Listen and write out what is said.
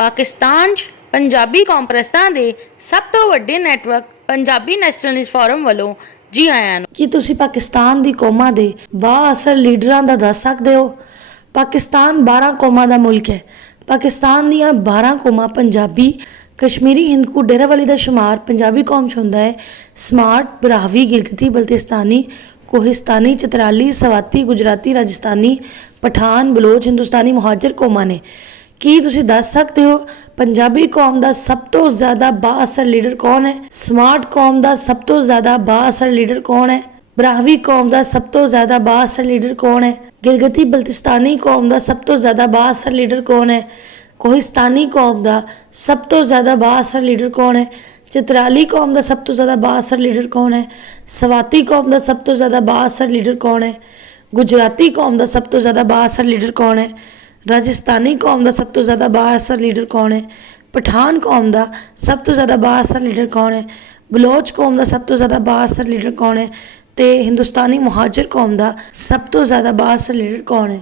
ਪਾਕਿਸਤਾਨ 'ਚ ਪੰਜਾਬੀ ਕੌਂਪਰਸਤਾਂ ਦੇ ਸਭ ਤੋਂ ਵੱਡੇ ਨੈਟਵਰਕ ਪੰਜਾਬੀ ਨੈਸ਼ਨਲਿਸਟ ਫੋਰਮ ਵੱਲੋਂ ਜੀ ਆਇਆਂ ਨੂੰ। ਕੀ ਤੁਸੀਂ ਪਾਕਿਸਤਾਨ ਦੀ ਕੌਮਾਂ ਦੇ ਬਾਅਸਰ ਲੀਡਰਾਂ ਦਾ ਦੱਸ ਸਕਦੇ ਹੋ? ਪਾਕਿਸਤਾਨ 12 ਕੌਮਾਂ ਦਾ ਮੁਲਕ ਹੈ। ਪਾਕਿਸਤਾਨ ਦੀਆਂ 12 ਕੌਮਾਂ ਪੰਜਾਬੀ, ਕਸ਼ਮੀਰੀ, ਹਿੰਦਕੂ, ਡੇਰਾਵਾਲੀ ਦਾ ਸ਼ੁਮਾਰ ਪੰਜਾਬੀ ਕੌਮ 'ਚ ਹੁੰਦਾ ਹੈ। ਸਮਾਰਟ, ਬਰਾਹਵੀ, ਗਿਲਗਿਤੀ ਬਲਤਿਸਤਾਨੀ, ਕੋਹਿਸਤਾਨੀ, ਚਤਰਾਲੀ, ਸਵਾਤੀ, ਗੁਜਰਾਤੀ, ਰਾਜਸਥਾਨੀ, ਪਠਾਨ, ਬਲੋਚ, ਹਿੰਦੁਸਤਾਨੀ ਮੁਹਾਜਰ ਕੌਮਾਂ ਨੇ। ਕੀ ਤੁਸੀਂ ਦੱਸ ਸਕਦੇ ਹੋ ਪੰਜਾਬੀ ਕੌਮ ਦਾ ਸਭ ਤੋਂ ਜ਼ਿਆਦਾ ਬਾਅਸਰ ਲੀਡਰ ਕੌਣ ਹੈ? ਸਮਾਰਟ ਕੌਮ ਦਾ ਸਭ ਤੋਂ ਜ਼ਿਆਦਾ ਬਾਅਸਰ ਲੀਡਰ ਕੌਣ ਹੈ? ਬਰਾਹਵੀ ਕੌਮ ਦਾ ਸਭ ਤੋਂ ਜ਼ਿਆਦਾ ਬਾਅਸਰ ਲੀਡਰ ਕੌਣ ਹੈ? ਗਿਲਗਿਤੀ ਬਲਤਿਸਤਾਨੀ ਕੌਮ ਦਾ ਸਭ ਤੋਂ ਜ਼ਿਆਦਾ ਬਾਅਸਰ ਲੀਡਰ ਕੌਣ ਹੈ? ਕੋਹਿਸਤਾਨੀ ਕੌਮ ਦਾ ਸਭ ਤੋਂ ਜ਼ਿਆਦਾ ਬਾਅਸਰ ਲੀਡਰ ਕੌਣ ਹੈ? ਚਤਰਾਲੀ ਕੌਮ ਦਾ ਸਭ ਤੋਂ ਜ਼ਿਆਦਾ ਬਾਅਸਰ ਲੀਡਰ ਕੌਣ ਹੈ? ਸਵਾਤੀ ਕੌਮ ਦਾ ਸਭ ਤੋਂ ਜ਼ਿਆਦਾ ਬਾਅਸਰ ਲੀਡਰ ਕੌਣ ਹੈ? ਗੁਜਰਾਤੀ ਕੌਮ ਦਾ ਸਭ ਤੋਂ ਜ਼ਿਆਦਾ ਬਾਅਸਰ ਲੀਡਰ ਕੌਣ ਹੈ? ਰਾਜਸਥਾਨੀ ਕੌਮ ਦਾ ਸਭ ਤੋਂ ਜ਼ਿਆਦਾ ਬਾਅਸਰ ਲੀਡਰ ਕੌਣ ਹੈ? ਪਠਾਨ ਕੌਮ ਦਾ ਸਭ ਤੋਂ ਜ਼ਿਆਦਾ ਬਾਅਸਰ ਲੀਡਰ ਕੌਣ ਹੈ? ਬਲੋਚ ਕੌਮ ਦਾ ਸਭ ਤੋਂ ਜ਼ਿਆਦਾ ਬਾਅਸਰ ਲੀਡਰ ਕੌਣ ਹੈ? ਤੇ ਹਿੰਦੁਸਤਾਨੀ ਮੁਹਾਜਰ ਕੌਮ ਦਾ ਸਭ ਤੋਂ ਜ਼ਿਆਦਾ ਬਾਅਸਰ ਲੀਡਰ ਕੌਣ ਹੈ?